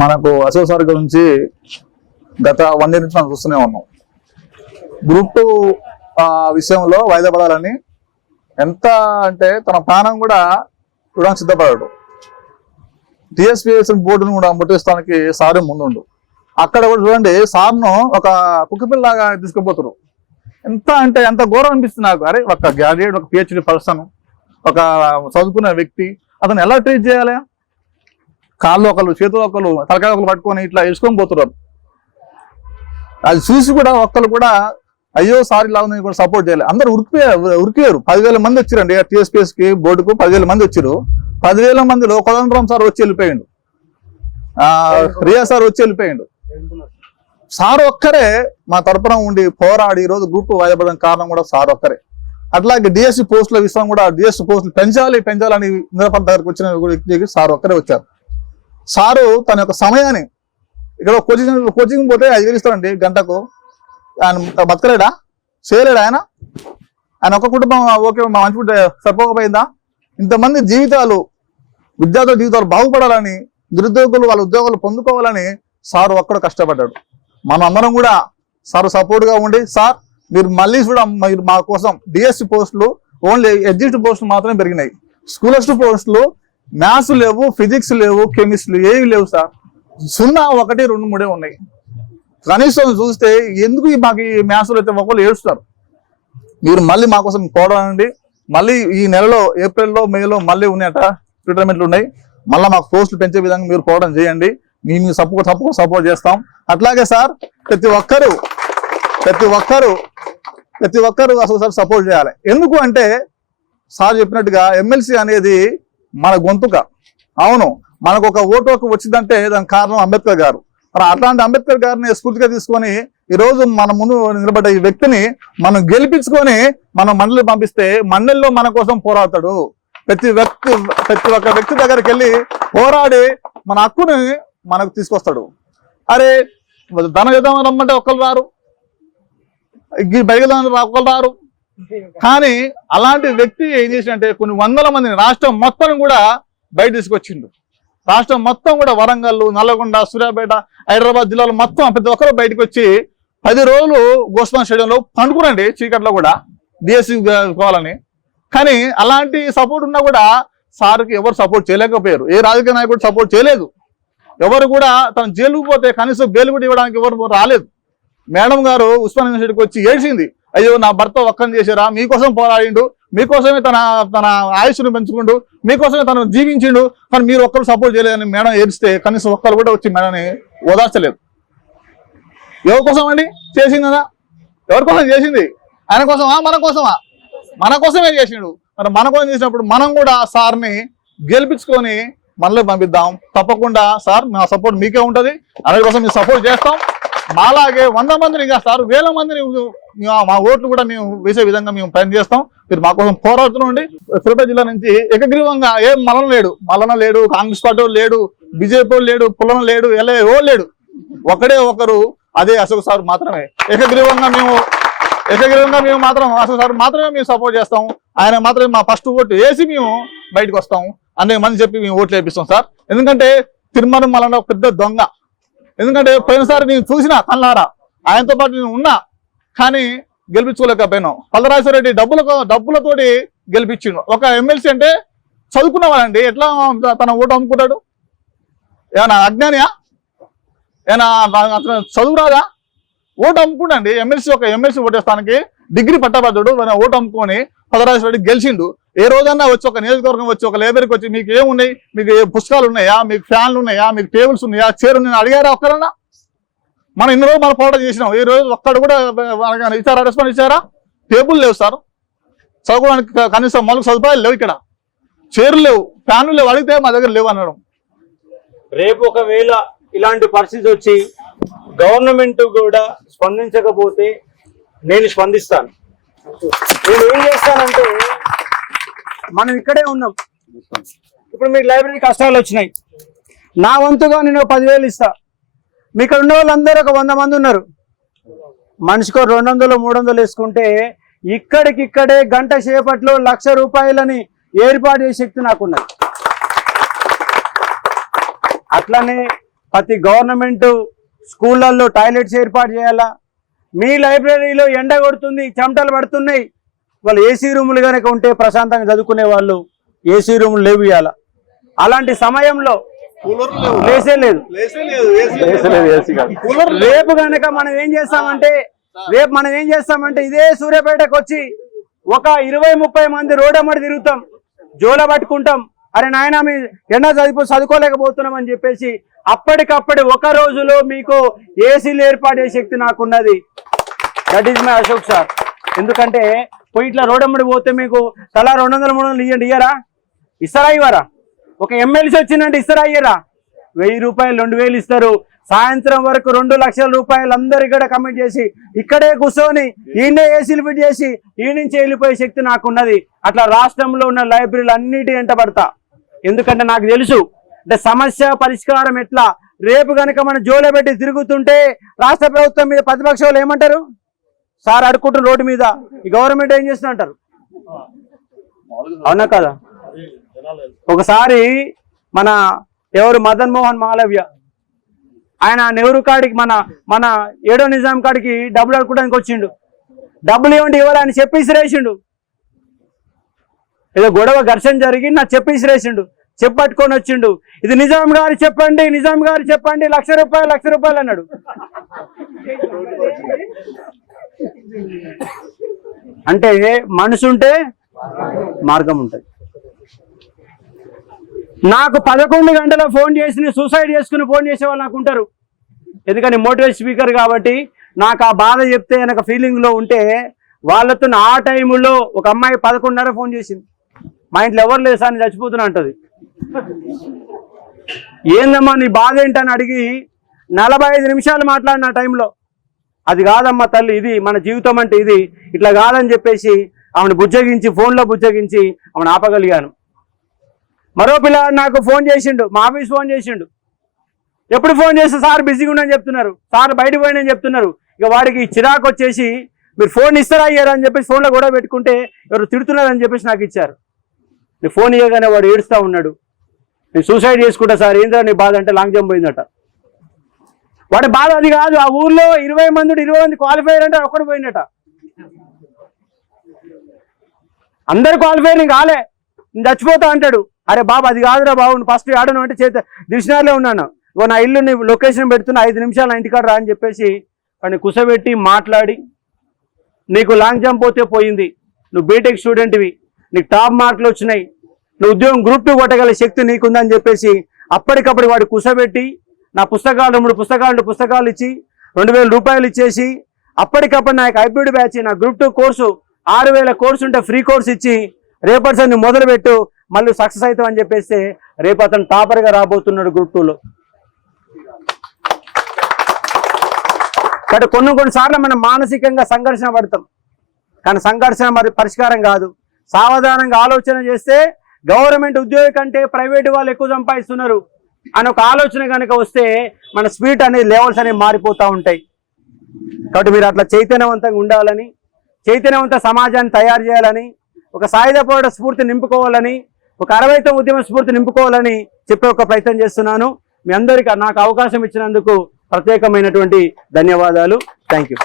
మనకు అశోక్ సార్ గురించి గత వన్ ఇయర్ నుంచి మనం చూస్తూనే ఉన్నాం. గ్రూప్ టూ విషయంలో వాయిదా పడాలని ఎంత అంటే తన ప్రాణం కూడా ఇవ్వడానికి సిద్ధపడాడు. టిఎస్పిఎస్ బోర్డును కూడా ముట్టిస్తానికి సారే ముందుండు. అక్కడ కూడా చూడండి సార్ను ఒక కుక్కపిల్లలాగా తీసుకుపోతారు. ఎంత అంటే ఎంత ఘోరం అనిపిస్తుంది నాకు. అరే ఒక గ్రాడ్యుయేట్ ఒక పిహెచ్డి పర్సన్ ఒక చదువుకున్న వ్యక్తి అతను ఎలా ట్రీట్ చేయాలి? కాళ్ళు ఒకళ్ళు చేతులు ఒకళ్ళు తలకాయ ఒకళ్ళు పట్టుకొని ఇట్లా వేసుకొని పోతున్నారు. అది చూసి కూడా ఒక్కరు కూడా అయ్యో సారీ ఇలా ఉంది కూడా సపోర్ట్ చేయాలి. అందరూ ఉరికిపోయారు ఉరికిపోయారు పదివేల మంది వచ్చారండి. టీఎస్పీఎస్కి బోర్డుకు పదివేల మంది వచ్చారు పదివేల మందిలో కొదండరాం సార్ వచ్చి వెళ్ళిపోయిండు. ఆ, రియా సార్ వచ్చి వెళ్ళిపోయిండు. సార్ ఒక్కరే మా తరపున ఉండి పోరాడి ఈ రోజు గ్రూప్ వాయిదాపడడం కారణం కూడా సార్ ఒక్కరే. అట్లాగే డిఎస్సి పోస్టుల విషయం కూడా డిఎస్సి పోస్టులు పెంచాలి పెంచాలని నిరపణ దగ్గరకు వచ్చిన వ్యక్తికి సార్ ఒక్కరే వచ్చారు. సారు తన యొక్క సమయాన్ని ఇక్కడ కోచింగ్ కోచింగ్ పోతే ఐదు వేలు గంటకు. ఆయన బతకలేడా? చేయలేడా ఆయన? ఆయన ఒక కుటుంబం ఓకే మా మంచి సరిపోకపోయిందా? ఇంతమంది జీవితాలు విద్యార్థుల జీవితాలు బాగుపడాలని నిరుద్యోగులు వాళ్ళ ఉద్యోగాలు పొందుకోవాలని సారు ఒక్కడు కష్టపడ్డాడు. మనం అందరం కూడా సార్ సపోర్ట్గా ఉండి సార్ మీరు మళ్ళీ కూడా మీరు మా కోసం డిఎస్సి పోస్టులు ఓన్లీ ఎడ్జిస్ట్ పోస్టులు మాత్రమే పెరిగినాయి. స్కూలర్స్ పోస్టులు మ్యాథ్స్ లేవు ఫిజిక్స్ లేవు కెమిస్ట్రీ ఏవి లేవు సార్. సున్నా ఒకటి రెండు మూడే ఉన్నాయి. కనీసం చూస్తే ఎందుకు మాకు ఈ మ్యాథ్స్లో అయితే ఒకళ్ళు ఏడుస్తారు? మీరు మళ్ళీ మా కోసం కోడండి మళ్ళీ ఈ నెలలో ఏప్రిల్లో మేలో మళ్ళీ ఉన్నాయట రిటైర్మెంట్లు ఉన్నాయి. మళ్ళీ మాకు పోస్టులు పెంచే విధంగా మీరు పోవడం చేయండి. మేము మీ సపోర్ట్ సపోర్ట్ సపోర్ట్ చేస్తాం. అట్లాగే సార్ ప్రతి ఒక్కరు ప్రతి ఒక్కరు ప్రతి ఒక్కరు అసలు సార్ సపోర్ట్ చేయాలి. ఎందుకు అంటే సార్ చెప్పినట్టుగా ఎమ్మెల్సీ అనేది మన గొంతుక అవును మనకు ఒక ఓటు హక్కు వచ్చిందంటే దానికి కారణం అంబేద్కర్ గారు. మరి అట్లాంటి అంబేద్కర్ గారిని స్ఫూర్తిగా తీసుకొని ఈ రోజు మన ముందు నిలబడ్డ ఈ వ్యక్తిని మనం గెలిపించుకొని మనం మండలి పంపిస్తే మండలిలో మన కోసం పోరాడతాడు. ప్రతి వ్యక్తి ప్రతి ఒక్క వ్యక్తి దగ్గరికి వెళ్ళి పోరాడి మన హక్కుని మనకు తీసుకొస్తాడు. అరే ధన యుద్ధం రమ్మంటే ఒక్కరు రారు. బయలుదేరం ఒకరు రారు. కానీ అలాంటి వ్యక్తి ఏం చేసినంటే కొన్ని వందల మందిని రాష్ట్రం మొత్తం కూడా బయట తీసుకొచ్చిండు. రాష్ట్రం మొత్తం కూడా వరంగల్ నల్లగొండ సూర్యాపేట హైదరాబాద్ జిల్లాలో మొత్తం ప్రతి ఒక్కరు బయటకు వచ్చి పది రోజులు గోస్వామి స్టేడియంలో పండుకురండి చీకట్లో కూడా డిఎస్సి కావాలని కానీ అలాంటి సపోర్ట్ ఉన్నా కూడా సార్కి ఎవరు సపోర్ట్ చేయలేకపోయారు. ఏ రాజకీయ నాయకుడు సపోర్ట్ చేయలేదు. ఎవరు కూడా తన జైలుకు పోతే కనీసం బెయిల్ కూడా ఇవ్వడానికి ఎవరు రాలేదు. మేడం గారు ఉస్మాన్ యూనివర్సిటీకి వచ్చి ఏడ్చింది. అయ్యో నా భర్త ఒక్కని చేశారా? మీకోసం పోరాడిండు మీకోసమే తన తన ఆయుష్ను పెంచుకుండు మీకోసమే తను జీవించిండు కానీ మీరు ఒక్కరు సపోర్ట్ చేయలేదని మేడం ఏడిస్తే కనీసం ఒక్కరు కూడా వచ్చి మేడంని ఓదార్చలేదు. ఎవరి కోసం అండి? చేసింది కదా ఎవరి కోసం చేసింది? ఆయన కోసమా? మన కోసమా? మన కోసమే చేసిండు. మరి మన కోసం చేసినప్పుడు మనం కూడా సార్ని గెలిపించుకొని మనలో పంపిద్దాం. తప్పకుండా సార్ మా సపోర్ట్ మీకే ఉంటది. అలాగే కోసం మేము సపోర్ట్ చేస్తాం. మాలాగే వంద మందిని ఇంకా సార్ వేల మందిని మా ఓట్లు కూడా మేము వేసే విధంగా మేము పని చేస్తాం. మీరు మా కోసం పోరాడుతుండండి తిరుపతి జిల్లా నుంచి ఏకగ్రీవంగా ఏం మలన లేడు మలన లేడు కాంగ్రెస్ పార్టీ లేడు బీజేపీ లేడు పులన లేడు ఎలా ఓ లేడు. ఒకడే ఒకరు అదే అశోక్ సార్ మాత్రమే. ఏకగ్రీవంగా మేము ఏకగ్రీవంగా మేము మాత్రం అశోక్ సార్ మాత్రమే మేము సపోర్ట్ చేస్తాం. ఆయన మాత్రమే మా ఫస్ట్ ఓటు వేసి మేము బయటకు వస్తాం. అనేక మంది చెప్పి మేము ఓట్లు వేపిస్తాం సార్. ఎందుకంటే తిరుమల మలన ఒక పెద్ద దొంగ. ఎందుకంటే పోయినసారి నేను చూసిన కళ్ళారా ఆయనతో పాటు నేను ఉన్నా కానీ గెలిపించుకోలేకపోయినాం. రెడ్డి డబ్బుల డబ్బులతోటి గెలిపించిండు. ఒక ఎమ్మెల్సీ అంటే చదువుకున్నవాడండి ఎట్లా తన ఓటు అమ్ముకుంటాడు? ఏమైనా అజ్ఞానియా? ఏమైనా అతను చదువు రాదా? ఓటు అమ్ముకుండండి. ఎమ్మెల్సీ ఒక ఎమ్మెల్సీ ఓటేస్తానికి డిగ్రీ పట్టభద్రుడు ఓటు అమ్ముకొని పదరాజరెడ్డి గెలిచిండు. ఏ రోజన్నా వచ్చి ఒక నియోజకవర్గం వచ్చి ఒక లేబర్కి వచ్చి మీకు ఏమున్నాయి? మీకు ఏ పుస్తకాలు ఉన్నాయా? మీకు ఫ్యాన్లు ఉన్నాయా? మీకు టేబుల్స్ ఉన్నాయా? చైర్ ఉన్నాయా అడిగారా ఒక్కరన్నా? మనం ఇన్ని రోజులు మన పోరాటం చేసినాం. ఈ రోజు ఒక్కడు కూడా ఇచ్చారా? రెస్పాండ్ ఇచ్చారా? టేబుల్ లేవు సార్. చదువుకోవడానికి కనీసం మౌలిక సదుపాయాలు లేవు ఇక్కడ. చైర్లు లేవు. ఫ్యాన్లు లేవు. అడిగితే మా దగ్గర లేవు అన్నాడు రేపు ఒకవేళ ఇలాంటి పరిస్థితి వచ్చి గవర్నమెంట్ కూడా స్పందించకపోతే నేను స్పందిస్తాను. నేను ఏం చేస్తానంటే మనం ఇక్కడే ఉన్నాం. ఇప్పుడు మీకు లైబ్రరీ కష్టాలు వచ్చినాయి. నా వంతుగా నేను పదివేలు ఇస్తా. మీ ఇక్కడ ఉన్న వాళ్ళందరూ ఒక వంద మంది ఉన్నారు. మనిషికో రెండు వందలు మూడు వందలు వేసుకుంటే ఇక్కడికిక్కడే గంట సేపట్లో లక్ష రూపాయలని ఏర్పాటు చేసే శక్తి నాకున్నది. అట్లనే ప్రతి గవర్నమెంట్ స్కూళ్ళల్లో టాయిలెట్స్ ఏర్పాటు చేయాలా? మీ లైబ్రరీలో ఎండ కొడుతుంది చెమటలు పడుతున్నాయి. వాళ్ళు ఏసీ రూములు కనుక ఉంటే ప్రశాంతంగా చదువుకునే వాళ్ళు ఏసీ రూములు లేవు ఇవాళ అలాంటి సమయంలో లేసే లేదు. రేపు కనుక మనం ఏం చేస్తామంటే రేపు మనం ఏం చేస్తామంటే ఇదే సూర్యాపేటకు వచ్చి ఒక ఇరవై ముప్పై మంది రోడమ్మడి తిరుగుతాం జోల పట్టుకుంటాం అరే నాయన మీ ఎండ చదివి చదువుకోలేకపోతున్నాం అని చెప్పేసి అప్పటికప్పటి ఒక రోజులో మీకు ఏసీలు ఏర్పాటు చేసే శక్తి నాకున్నది. That is my Ashok sir ఎందుకంటే పోయి ఇట్లా రోడమ్మడి పోతే మీకు తలా రెండు వందల మూడు వందలు ఇవ్వండి ఇయ్యరా? ఇస్తారా ఇవ్వరా? ఒక ఎమ్మెల్సీ వచ్చిందంటే ఇస్తారా ఇయ్యరా? వెయ్యి రూపాయలు రెండు వేలు ఇస్తారు. సాయంత్రం వరకు రెండు లక్షల రూపాయలు అందరు ఇక్కడ కమిట్ చేసి ఇక్కడే కూర్చొని ఈయనే ఏసీలు ఫిట్ చేసి ఈ నుంచి వెళ్ళిపోయే శక్తి నాకున్నది. అట్లా రాష్ట్రంలో ఉన్న లైబ్రరీలు అన్నిటి వెంట పడతా. ఎందుకంటే నాకు తెలుసు అంటే సమస్య పరిష్కారం ఎట్లా? రేపు కనుక మన జోలో పెట్టి తిరుగుతుంటే రాష్ట్ర ప్రభుత్వం మీద ప్రతిపక్ష ఏమంటారు? సార్ అడుక్కుంటున్న రోడ్డు మీద ఈ గవర్నమెంట్ ఏం చేస్తున్నా అంటారు? అవునా కదా? ఒకసారి మన ఎవరు మదన్ మోహన్ మాలవ్య ఆయన నెహ్రూ కాడికి మన మన ఏడో నిజాం కాడికి డబ్బులు అడుకోవడానికి వచ్చిండు. డబ్బులు ఇవ్వండి ఇవ్వాలి ఆయన చెప్పి ఇసిరేసిండు. ఏదో గొడవ ఘర్షణ జరిగి నా చెప్పి ఇసిరేసిండు. చెప్పట్టుకొని వచ్చిండు. ఇది నిజాం గారు చెప్పండి నిజాం గారు చెప్పండి లక్ష రూపాయలు లక్ష రూపాయలు అన్నాడు. అంటే మనసు ఉంటే మార్గం ఉంటుంది నాకు పదకొండు గంటల ఫోన్ చేసి సూసైడ్ చేసుకుని ఫోన్ చేసే వాళ్ళు నాకు ఉంటారు. ఎందుకని మోటివేట్ స్పీకర్ కాబట్టి నాకు ఆ బాధ చెప్తే నాకు ఫీలింగ్లో ఉంటే వాళ్ళతో ఆ టైంలో ఒక అమ్మాయి పదకొండున్నర ఫోన్ చేసింది. మా ఇంట్లో ఎవరు లేదు సార్ నేను చచ్చిపోతున్నా అంటది. ఏందమ్మా నీ బాధ ఏంటని అడిగి నలభై ఐదు నిమిషాలు మాట్లాడిన ఆ టైంలో అది కాదమ్మా తల్లి ఇది మన జీవితం అంటే ఇది. ఇట్లా కాదని చెప్పేసి ఆమెను బుజ్జగించి ఫోన్లో బుజ్జగించి ఆమెను ఆపగలిగాను. మరో పిల్లవాడు నాకు ఫోన్ చేసిండు మా ఆఫీస్ ఫోన్ చేసిండు. ఎప్పుడు ఫోన్ చేస్తే సార్ బిజీగా ఉండని చెప్తున్నారు. సార్ బయటకు పోయినని చెప్తున్నారు. ఇక వాడికి చిరాకు వచ్చేసి మీరు ఫోన్ ఇస్తారా అయ్యారా అని చెప్పేసి ఫోన్లో కూడా పెట్టుకుంటే ఎవరు తిడుతున్నారని చెప్పేసి నాకు ఇచ్చారు. నేను ఫోన్ ఇవ్వగానే వాడు ఏడుస్తూ ఉన్నాడు. నేను సూసైడ్ చేసుకుంటా సార్ ఏంద్రా నీ బాధ అంటే లాంగ్ జంప్ పోయిందట. వాడి బాధ అది కాదు ఆ ఊర్లో ఇరవై మంది ఇరవై మంది క్వాలిఫైర్ అంటే ఒక్కడు పోయిందట అందరు క్వాలిఫైర్ కాలే. నేను చచ్చిపోతా అంటాడు. అరే బాబు అది కాదురా బాబు నువ్వు ఫస్ట్ ఆడను అంటే చేత దిక్షనరీలో ఉన్నాను. ఓ నా ఇల్లు నీ లొకేషన్ పెడుతున్నా ఐదు నిమిషాలు నా ఇంటికాడ రా అని చెప్పేసి వాడిని కుసబెట్టి మాట్లాడి నీకు లాంగ్ జంప్ పోతే పోయింది. నువ్వు బీటెక్ స్టూడెంట్వి నీకు టాప్ మార్కులు వచ్చినాయి. నువ్వు ఉద్యోగం గ్రూప్ టూ కొట్టగల శక్తి నీకుందని చెప్పేసి అప్పటికప్పుడు వాడు కుసబెట్టి నా పుస్తకాలు మూడు పుస్తకాలు పుస్తకాలు ఇచ్చి రెండు వేల రూపాయలు ఇచ్చేసి అప్పటికప్పుడు నా యొక్క హైబ్రిడ్ బ్యాచ్ నా గ్రూప్ టూ కోర్సు ఆరు వేల కోర్సు ఉంటే ఫ్రీ కోర్స్ ఇచ్చి రేపటి నువ్వు మొదలుపెట్టు మళ్ళీ సక్సెస్ అవుతావు అని చెప్పేస్తే రేపు అతను టాపర్గా రాబోతున్నాడు గ్రూప్ టూలో కాబట్టి కొన్ని కొన్నిసార్లు మనం మానసికంగా సంఘర్షణ పడతాం. కానీ సంఘర్షణ మరి పరిష్కారం కాదు. సావధానంగా ఆలోచన చేస్తే గవర్నమెంట్ ఉద్యోగి కంటే ప్రైవేట్ వాళ్ళు ఎక్కువ సంపాదిస్తున్నారు. అని ఒక ఆలోచన కనుక వస్తే మన స్పీడ్ అనేది లెవెల్స్ అనేవి మారిపోతూ ఉంటాయి. కాబట్టి మీరు అట్లా చైతన్యవంతంగా ఉండాలని చైతన్యవంత సమాజాన్ని తయారు చేయాలని ఒక సాయుధ పోరాట స్ఫూర్తి నింపుకోవాలని ఒక అరవైతో ఉద్యమ స్ఫూర్తి నింపుకోవాలని చెప్పే ఒక ప్రయత్నం చేస్తున్నాను. మీ అందరికీ నాకు అవకాశం ఇచ్చినందుకు ప్రత్యేకమైనటువంటి ధన్యవాదాలు. Thank you